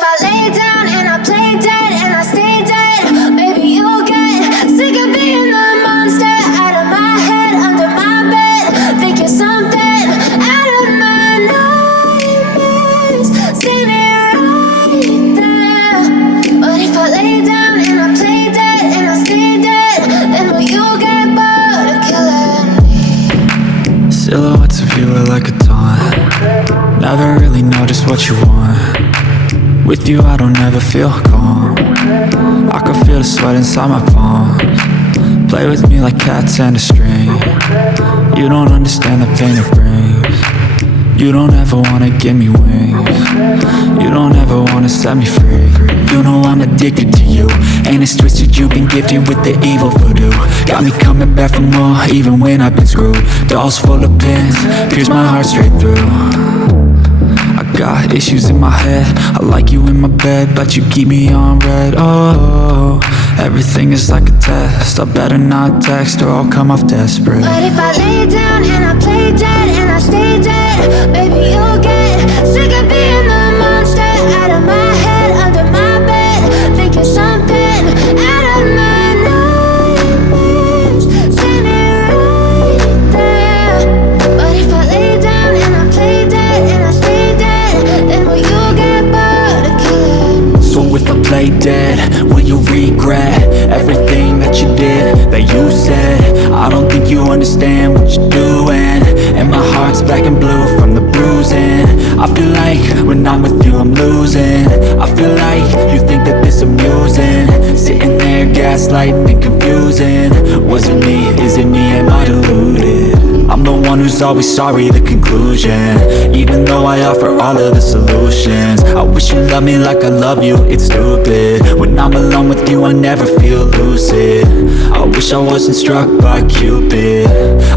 if I lay down and I play dead and I stay dead, maybe you'll get sick of being the monster out of my head, under my bed, thinking something out of my nightmares, seen it right there. But if I lay down and I play dead and I stay dead, then will you get bored of killing me? Silhouettes of you are like a taunt. Never really know just what you want. With you I don't ever feel calm. I can feel the sweat inside my palms. Play with me like cats and a string. You don't understand the pain it brings. You don't ever wanna give me wings. You don't ever wanna set me free. You know I'm addicted to you, and it's twisted, you've been gifted with the evil voodoo. Got me coming back for more, even when I've been screwed. Dolls full of pins, pierce my heart straight through. I got issues in my head, I like you in my bed, but you keep me on red. Oh, everything is like a test, I better not text or I'll come off desperate. But if I lay down and I play dead and I stay dead, baby you'll get sick of being the monster out of my head, under my bed, thinking something out of my nightmares, seen it right there. But if I lay down and I play dead and I stay dead, then will you get bored of killing me? So if I play dead, will you regret everything that you did, that you said? I don't think you understand what you're doing, and my heart's black and blue from the bruising. I feel like when I'm with you I'm losing. I feel like you think that this amusing, sitting there gaslighting and confusing. Was it me? Is it me? Am I deluded? I'm the one who's always sorry, the conclusion, even though I offer all of the solutions. I wish you loved me like I love you, it's stupid. When I'm alone with you I never feel lucid. I wish I wasn't struck by Cupid.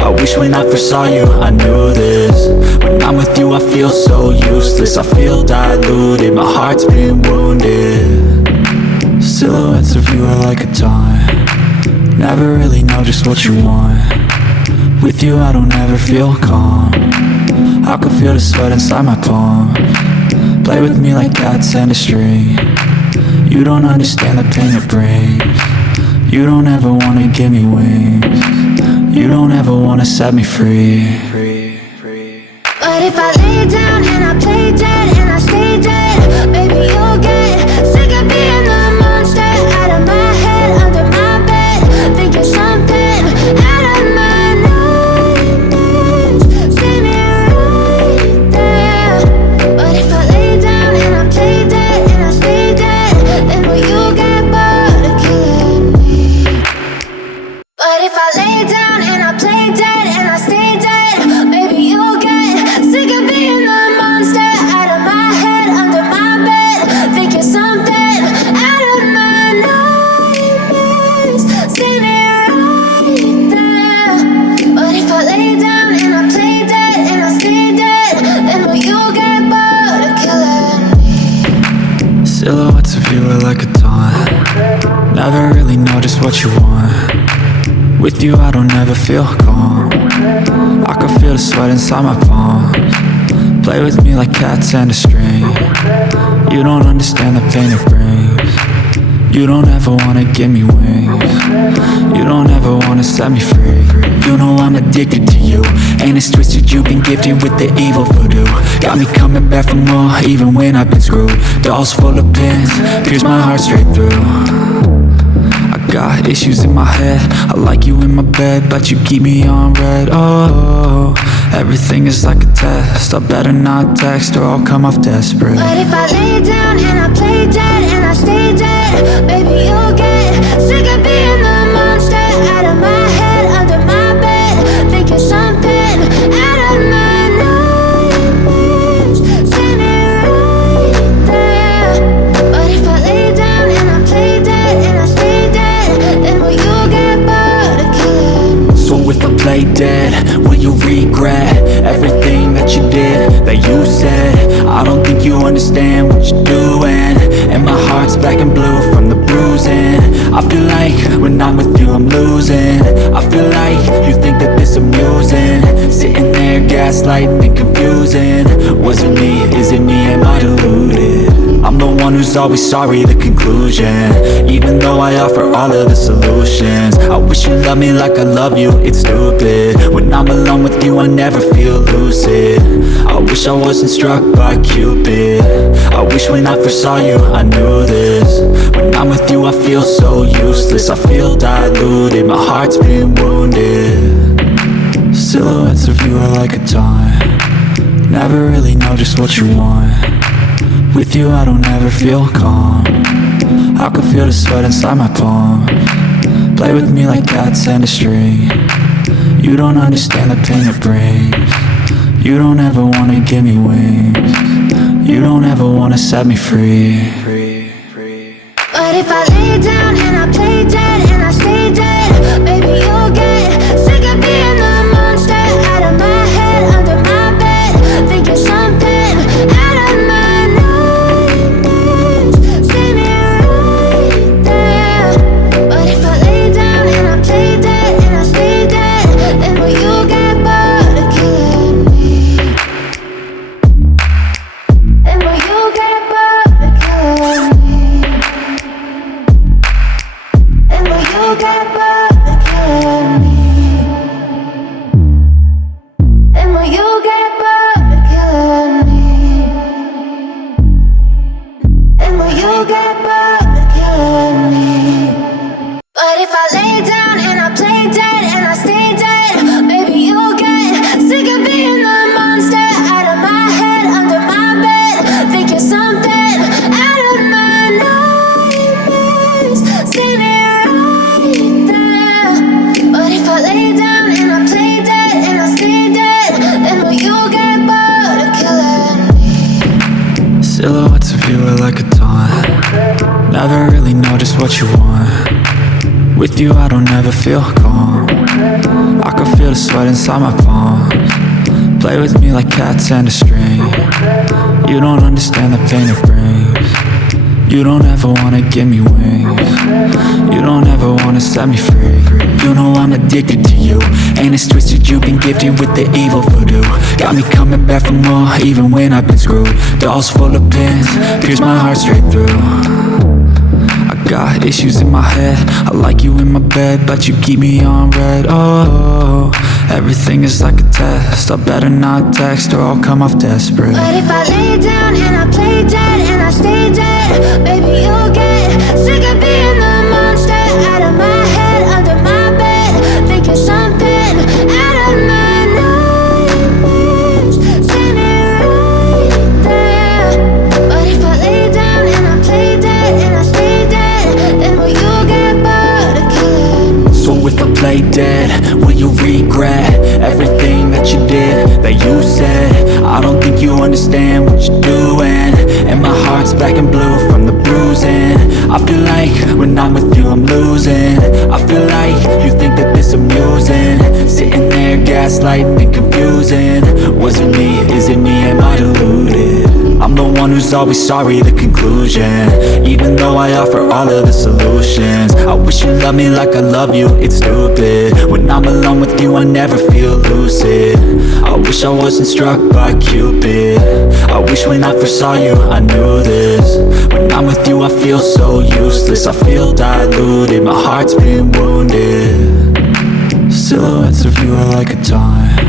I wish when I first saw you I knew this. When I'm with you I feel so useless, I feel diluted, my heart's been wounded. Silhouettes of you are like a taunt. Never really know just what you want. With you I don't ever feel calm. I can feel the sweat inside my palms. Play with me like cats and a string. You don't understand the pain it brings. You don't ever wanna give me wings. You don't ever wanna set me free. But if I lay down and I play dead and I stay dead, baby you'll get sick of being the monster out of my head, under my bed, thinking something out of my nightmares, seen it right there. But if I lay down and I play dead and I stay dead, then will you get bored of killing me? But if I lay down and I play dead and I stay dead, baby you'll get sick of being the monster out of my head, under my bed, thinking something out of my nightmares, seen it right there. But if I lay down and I play dead and I stay dead, then will you get bored of killing me? Silhouettes of you are like a taunt. Never really know just what you want. With you I don't ever feel calm. I can feel the sweat inside my palms. Play with me like cats and a string. You don't understand the pain it brings. You don't ever wanna give me wings. You don't ever wanna set me free. You know I'm addicted to you, and it's twisted, you've been gifted with the evil voodoo. Got me coming back for more, even when I've been screwed. Dolls full of pins, pierce my heart straight through. I got issues in my head, I like you in my bed, but you keep me on red. Oh, everything is like a test, I better not text or I'll come off desperate. But if I lay down and I play dead and I stay dead, baby you'll get sick of being the monster out of my head, under my bed, thinking something out of my nightmares, seen it right there. But if I lay down and I play dead and I stay dead, then will you get bored of killing me? So if I play dead, will you regret everything that you did, that you said? I don't think you understand what you're doing, and my heart's black and blue from the bruising. I feel like when I'm with you I'm losing. I feel like you think that this amusing, sitting there gaslighting and confusing. Was it me? Is it me? Am I deluded? I'm the one one who's always sorry, the conclusion. Even though I offer all of the solutions, I wish you loved me like I love you, it's stupid. When I'm alone with you I never feel lucid. I wish I wasn't struck by Cupid. I wish when I first saw you I knew this. When I'm with you I feel so useless, I feel diluted, my heart's been wounded. Silhouettes of you are like a taunt, never really know just what you want. With you I don't ever feel calm, I can feel the sweat inside my palm. Play with me like cats and a string, you don't understand the pain it brings. You don't ever wanna give me wings, you don't ever wanna set me free. But if I lay down and I play dead and I stay dead, baby you'll get sick of being the monster out of my head, under my bed, thinking something out of my nightmares. See me right there. But if I lay down and I play dead and I stay dead, then will you get bored of killing me? Then will you get bored of killing me? And will you get bored of killing me? And will you get bored of killing me? And will you get bored of killing me? But if I lay down and I play dead and I stay dead, baby you'll get sick of being the monster out of my head, under my bed, thinking something out of my nightmares. See me right there. But if I lay down and I play dead and I stay dead, then will you get bored of killing me? Silhouettes of you are like a taunt, never really know just what you want. With you I don't ever feel calm, I can feel the sweat inside my palm. Play with me like cats and a string, you don't understand the pain it brings. You don't ever wanna give me wings, you don't ever wanna set me free. You know I'm addicted to you, and it's twisted, you've been gifted with the evil voodoo. Got me coming back for more, even when I've been screwed. Dolls full of pins, pierce my heart straight through. I got issues in my head, I like you in my bed, but you keep me on red. Oh, everything is like a test, I better not text or I'll come off desperate. But if I lay down and I play dead and I stay dead, baby you'll get sick of being the monster out of my head, under my bed, thinking something out of my nightmares. See me right there. But if I lay down and I play dead and I stay dead, then will you get bored of killing me? So if I play dead, will you regret everything that you did, that you said? I don't think you understand what you're doing, and my heart's black and blue from the bruising. I feel like when I'm with you I'm losing, I feel like you think that this amusing, sitting there gaslighting and confusing. Was it me, is it me, am I deluded? I'm the one who's always sorry, the conclusion. Even though I offer all of the solutions, I wish you loved me like I love you, it's stupid. When I'm alone with you I never feel lucid. I wish I wasn't struck by Cupid. I wish when I first saw you I knew this. When I'm with you I feel so useless, I feel diluted, my heart's been wounded. Silhouettes of you are like a taunt,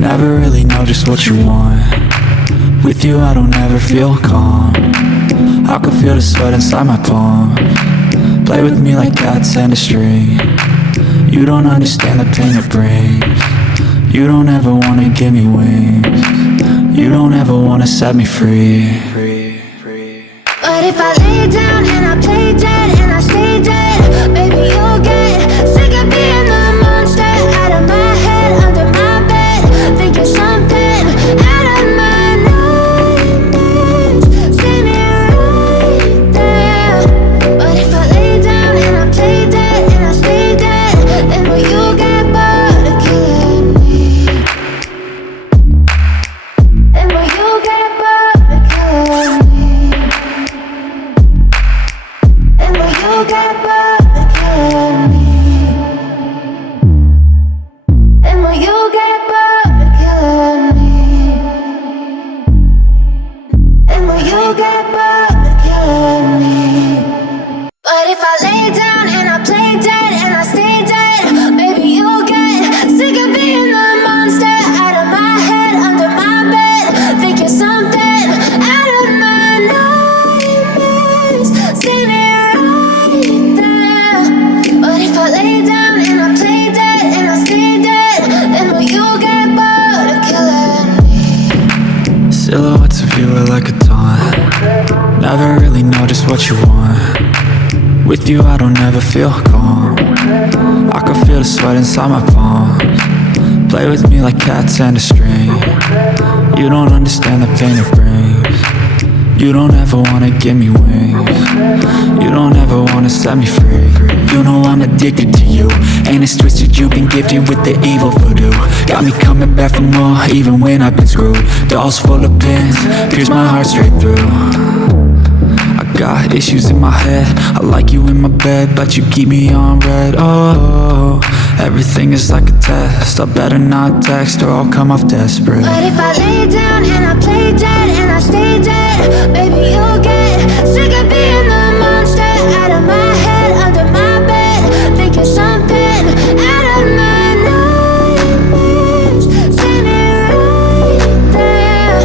never really know just what you want. With you I don't ever feel calm, I can feel the sweat inside my palm. Play with me like cats and a string, you don't understand the pain it brings. You don't ever wanna give me wings, you don't ever wanna set me free. But if I lay down and I play dead and I stay dead, baby you'll get sick of being the monster out of my head, under my bed, thinking something out of my nightmares. See me right there. But if I lay down and I play dead and I stay dead, then will you get bored of killing me? And will you get bored of killing me? Never really know just what you want. With you I don't ever feel calm. I can feel the sweat inside my palms. Play with me like cats and a string. You don't understand the pain it brings. You don't ever wanna give me wings. You don't ever wanna set me free. You know I'm addicted to you, and it's twisted, you've been gifted with the evil voodoo. Got me coming back for more, even when I've been screwed. Dolls full of pins, pierce my heart straight through. I got issues in my head, I like you in my bed, but you keep me on red. Oh, everything is like a test, I better not text or I'll come off desperate. But if I lay down and I play dead and I stay dead, baby you'll get sick of being the monster out of my head, under my bed, thinking something out of my nightmares, standing right there.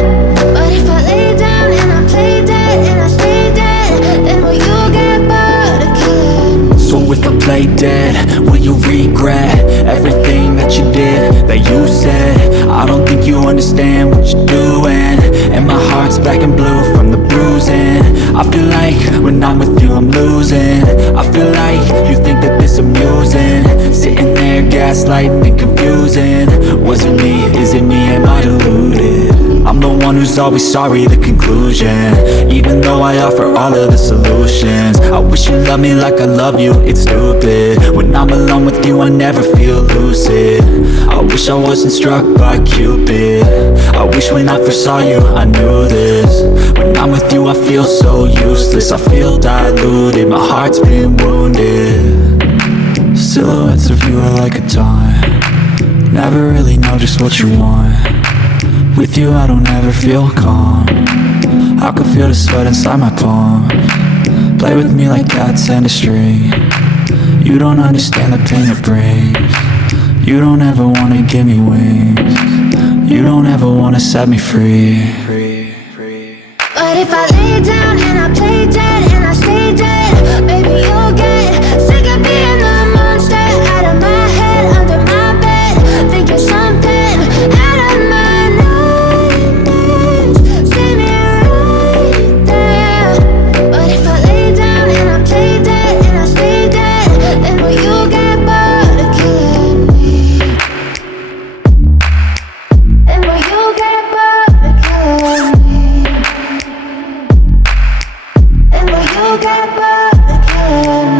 But if I lay down and I play dead and I stay dead, then will you get bored of killing me? So if I play dead, will you regret everything that you did, that you said? I don't think you understand what you're doing, and my heart's black and blue from the bruising. I feel like when I'm with you I'm losing. I feel like you think that this amusing, sitting there gaslighting and confusing. Was it me? Is it me? Am I deluded? I'm the one who's always sorry, the conclusion, even though I offer all of the solutions. I wish you loved me like I love you, it's stupid. When I'm alone with you I never feel lucid. I wish I wasn't struck by Cupid. I wish when I first saw you I knew this. When I'm with you I feel so useless, I feel diluted, my heart's been wounded. Silhouettes of you are like a taunt. Never really know just what you want. With you I don't ever feel calm. I can feel the sweat inside my palms. Play with me like cats and a string. You don't understand the pain it brings. You don't ever wanna give me wings. You don't ever wanna set me free. But if I lay down and I play dead and I stay dead, baby you'll get sick of being the monster out of my head, under my bed, thinking something out of my nightmares, standing right there. But if I lay down and I play dead and I stay dead, then will you get bored of killing me? Then will you get bored of killing me? And will you get bored of killing me?